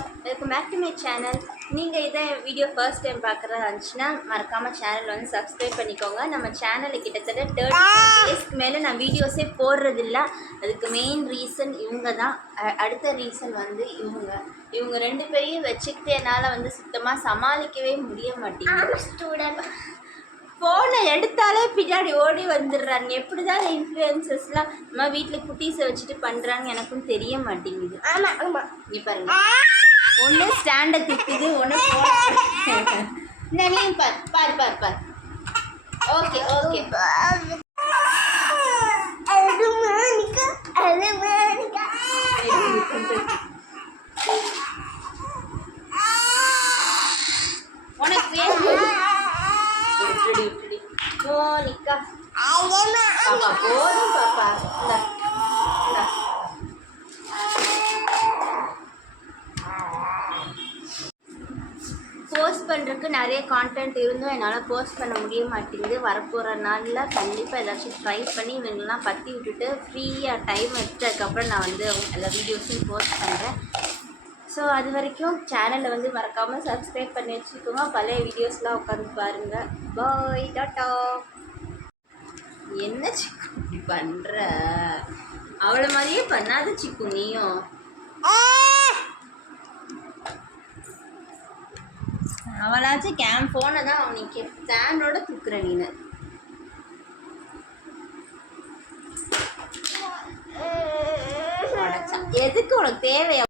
All, welcome back to my channel. நீங்கள் இதை video first time பார்க்குறதா இருந்துச்சுன்னா மறக்காமல் சேனல் வந்து சப்ஸ்கிரைப் பண்ணிக்கோங்க. நம்ம சேனலில் கிட்டத்தட்ட 30 டேஸ்க்கு மேலே நான் வீடியோஸே போடுறதில்ல. அதுக்கு மெயின் ரீசன் இவங்க தான். அடுத்த ரீசன் வந்து இவங்க 2 பேரையும் வச்சுக்கிட்டு என்னால் வந்து சுத்தமாக சமாளிக்கவே முடிய மாட்டேங்குது. ஃபோனை எடுத்தாலே பின்னாடி ஓடி வந்துடுறாங்க. எப்படி தான் இன்ஃப்ளூயன்சர்ஸ்லாம் நம்ம வீட்டில் குட்டீஸை வச்சுட்டு பண்ணுறாங்க எனக்கும் தெரிய மாட்டேங்குது. நீ பாருங்க, ஒன்று ஸ்டாண்டை திட்டுது, ஒன்று நீயும் பார். ஓகே உனக்கு வேணும் மோனிகா. பாப்பா போதும் பாப்பா. போஸ்ட் பண்ணுறதுக்கு நிறைய கான்டென்ட் இருந்தும் என்னால் போஸ்ட் பண்ண முடிய மாட்டேங்குது. வரப்போகிற நாளில் கண்டிப்பாக ஏதாச்சும் ட்ரை பண்ணி இவங்கெல்லாம் பற்றி விட்டுட்டு ஃப்ரீயாக டைம் எடுத்ததுக்கப்புறம் நான் வந்து எல்லா வீடியோஸையும் போஸ்ட் பண்ணுறேன். ஸோ அது வரைக்கும் சேனலை வந்து மறக்காமல் சப்ஸ்கிரைப் பண்ணி வச்சுக்கோங்க. பழைய வீடியோஸ்லாம் உட்காந்து பாருங்கள். பாய், டாட்டா. என்ன சிக்கு இப்படி பண்ணுற? அவளை மாதிரியே பண்ணாத சிக்கு நீயும். அவளாச்சும் ஃபோனை தான் அவனுக்கு ஸ்டாண்டோட தூக்குற நீனு. எதுக்கு உனக்கு தேவையா?